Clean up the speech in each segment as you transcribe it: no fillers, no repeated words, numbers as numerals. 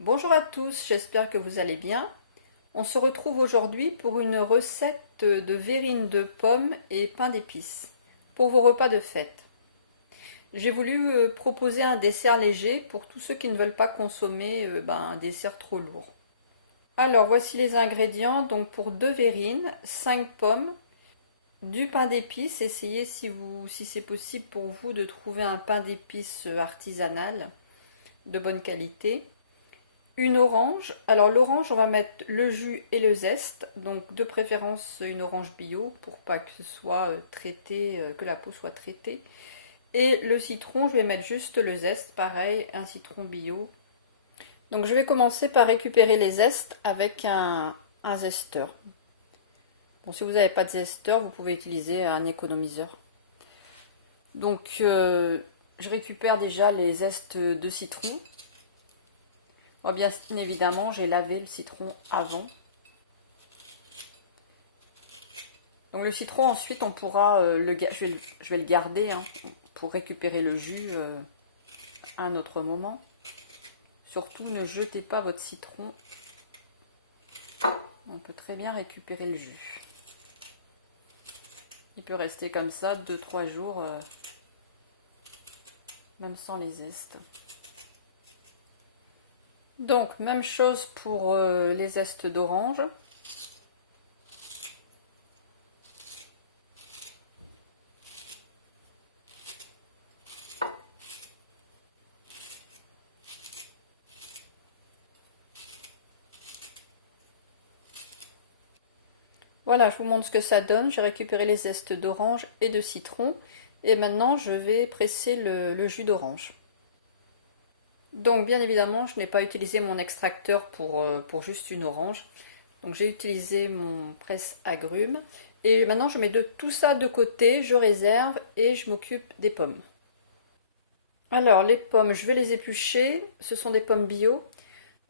Bonjour à tous, j'espère que vous allez bien. On se retrouve aujourd'hui pour une recette de verrine de pommes et pain d'épices pour vos repas de fête. J'ai voulu proposer un dessert léger pour tous ceux qui ne veulent pas consommer un dessert trop lourd. Alors voici les ingrédients. Donc pour 2 verrines, 5 pommes, du pain d'épices. Essayez si c'est possible pour vous de trouver un pain d'épices artisanal de bonne qualité. Une orange. Alors l'orange, on va mettre le jus et le zeste. Donc de préférence une orange bio pour pas que ce soit traité, que la peau soit traitée. Et le citron, je vais mettre juste le zeste. Pareil, un citron bio. Donc je vais commencer par récupérer les zestes avec un zesteur. Bon, si vous n'avez pas de zesteur, vous pouvez utiliser un économiseur. Donc je récupère déjà les zestes de citron. Oh, bien évidemment, j'ai lavé le citron avant. Donc le citron, ensuite, on pourra je vais le garder pour récupérer le jus à un autre moment. Surtout, ne jetez pas votre citron. On peut très bien récupérer le jus. Il peut rester comme ça 2-3 jours, même sans les zestes. Donc, même chose pour les zestes d'orange. Voilà, je vous montre ce que ça donne. J'ai récupéré les zestes d'orange et de citron. Et maintenant, je vais presser le jus d'orange. Donc, bien évidemment, je n'ai pas utilisé mon extracteur pour juste une orange. Donc, j'ai utilisé mon presse-agrumes. Et maintenant, je mets tout ça de côté, je réserve et je m'occupe des pommes. Alors, les pommes, je vais les éplucher. Ce sont des pommes bio.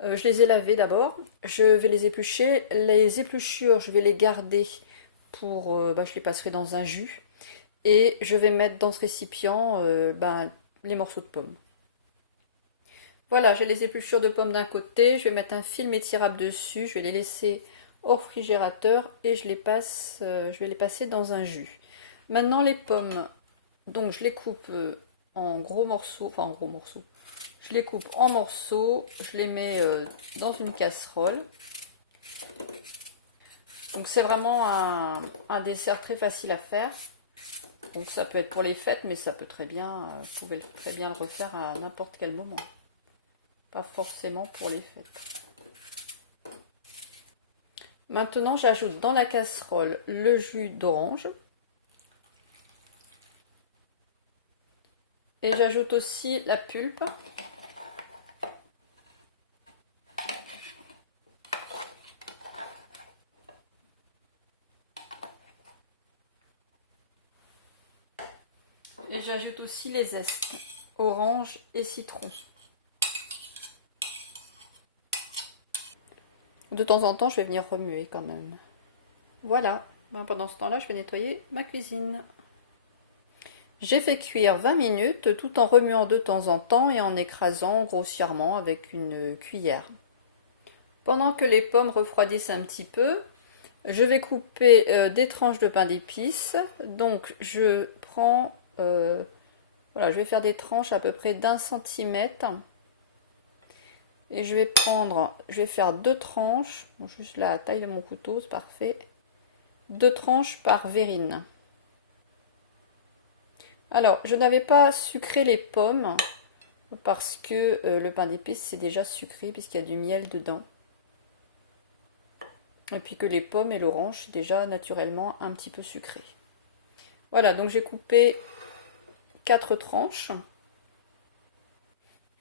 Je les ai lavées d'abord. Je vais les éplucher. Les épluchures, je vais les garder je les passerai dans un jus. Et je vais mettre dans ce récipient les morceaux de pommes. Voilà, j'ai les épluchures de pommes d'un côté. Je vais mettre un film étirable dessus. Je vais les laisser au réfrigérateur et je vais les passer dans un jus. Maintenant, les pommes, donc je les coupe en gros morceaux, enfin en gros morceaux. Je les coupe en morceaux, je les mets dans une casserole. Donc c'est vraiment un dessert très facile à faire. Donc ça peut être pour les fêtes, mais ça peut très bien, vous pouvez très bien le refaire à n'importe quel moment. Pas forcément pour les fêtes. Maintenant j'ajoute dans la casserole le jus d'orange. Et j'ajoute aussi la pulpe. Et j'ajoute aussi les zestes, orange et citron. De temps en temps, je vais venir remuer quand même. Voilà. Pendant ce temps-là, je vais nettoyer ma cuisine. J'ai fait cuire 20 minutes tout en remuant de temps en temps et en écrasant grossièrement avec une cuillère. Pendant que les pommes refroidissent un petit peu, je vais couper des tranches de pain d'épices. Donc je prends, je vais faire des tranches à peu près d'1 centimètre. Et je vais faire 2 tranches, juste la taille de mon couteau, c'est parfait. 2 tranches par verrine. Alors, je n'avais pas sucré les pommes parce que le pain d'épices c'est déjà sucré puisqu'il y a du miel dedans. Et puis que les pommes et l'orange c'est déjà naturellement un petit peu sucré. Voilà, donc j'ai coupé 4 tranches.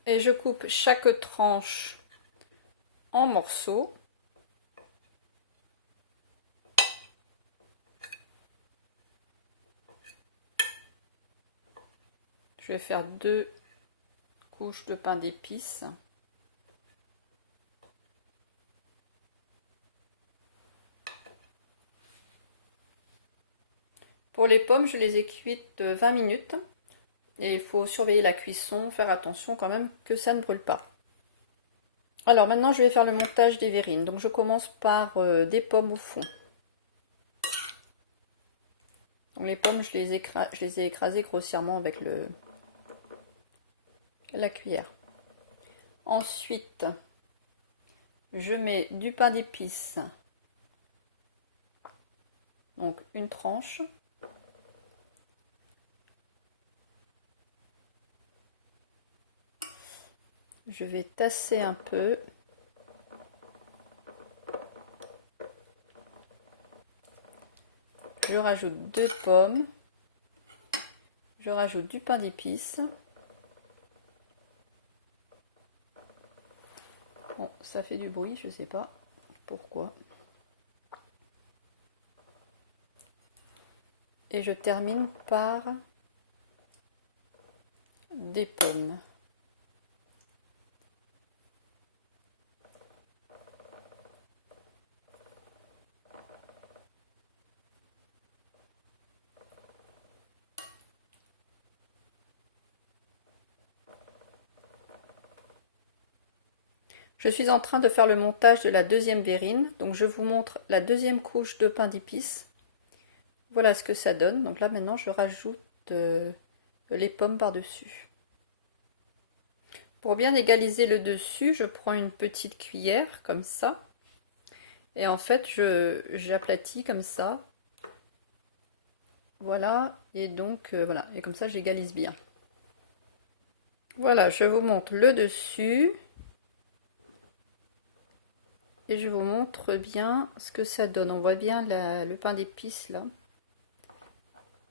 Et je coupe chaque tranche en morceaux. Je vais faire 2 couches de pain d'épices. Pour les pommes, je les ai cuites 20 minutes. Et il faut surveiller la cuisson, faire attention quand même que ça ne brûle pas. Alors maintenant je vais faire le montage des verrines. Donc je commence par des pommes au fond. Donc les pommes je les ai écrasées grossièrement avec la cuillère. Ensuite je mets du pain d'épices. Donc une tranche. Je vais tasser un peu. Je rajoute 2 pommes. Je rajoute du pain d'épices. Bon, ça fait du bruit, je sais pas pourquoi. Et je termine par des pommes. Je suis en train de faire le montage de la deuxième verrine, donc je vous montre la deuxième couche de pain d'épices. Voilà ce que ça donne. Donc là maintenant je rajoute les pommes par-dessus. Pour bien égaliser le dessus, je prends une petite cuillère comme ça. Et en fait j'aplatis comme ça. Voilà, et donc voilà, et comme ça j'égalise bien. Voilà, je vous montre le dessus. Et je vous montre bien ce que ça donne. On voit bien le pain d'épices là.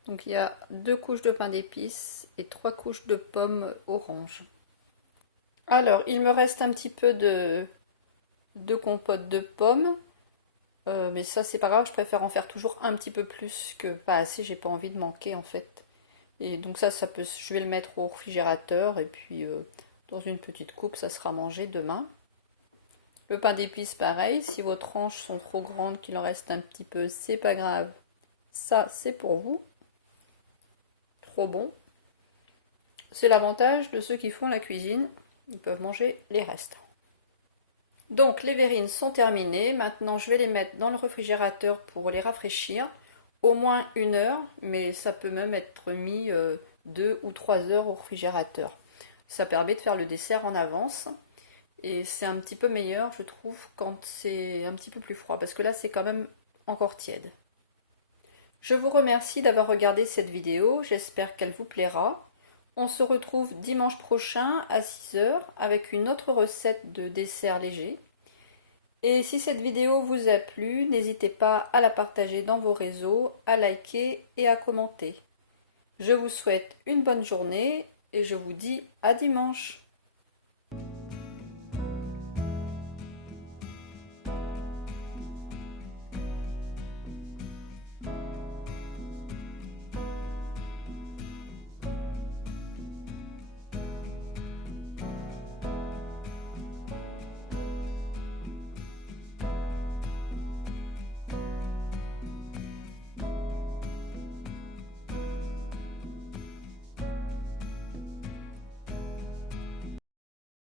Donc il y a 2 couches de pain d'épices et 3 couches de pommes orange. Alors il me reste un petit peu de compote de pommes. Mais ça c'est pas grave, je préfère en faire toujours un petit peu plus que pas assez. J'ai pas envie de manquer en fait. Et donc ça peut, je vais le mettre au réfrigérateur et puis dans une petite coupe ça sera mangé demain. Le pain d'épices pareil, si vos tranches sont trop grandes, qu'il en reste un petit peu, c'est pas grave. Ça c'est pour vous. Trop bon. C'est l'avantage de ceux qui font la cuisine, ils peuvent manger les restes. Donc les verrines sont terminées, maintenant je vais les mettre dans le réfrigérateur pour les rafraîchir, au moins 1 heure, mais ça peut même être mis 2 ou 3 heures au réfrigérateur. Ça permet de faire le dessert en avance, et c'est un petit peu meilleur je trouve quand c'est un petit peu plus froid, parce que là c'est quand même encore tiède. Je vous remercie d'avoir regardé cette vidéo, j'espère qu'elle vous plaira. On se retrouve dimanche prochain à 6 h avec une autre recette de dessert léger. Et si cette vidéo vous a plu, n'hésitez pas à la partager dans vos réseaux, à liker et à commenter. Je vous souhaite une bonne journée et je vous dis à dimanche.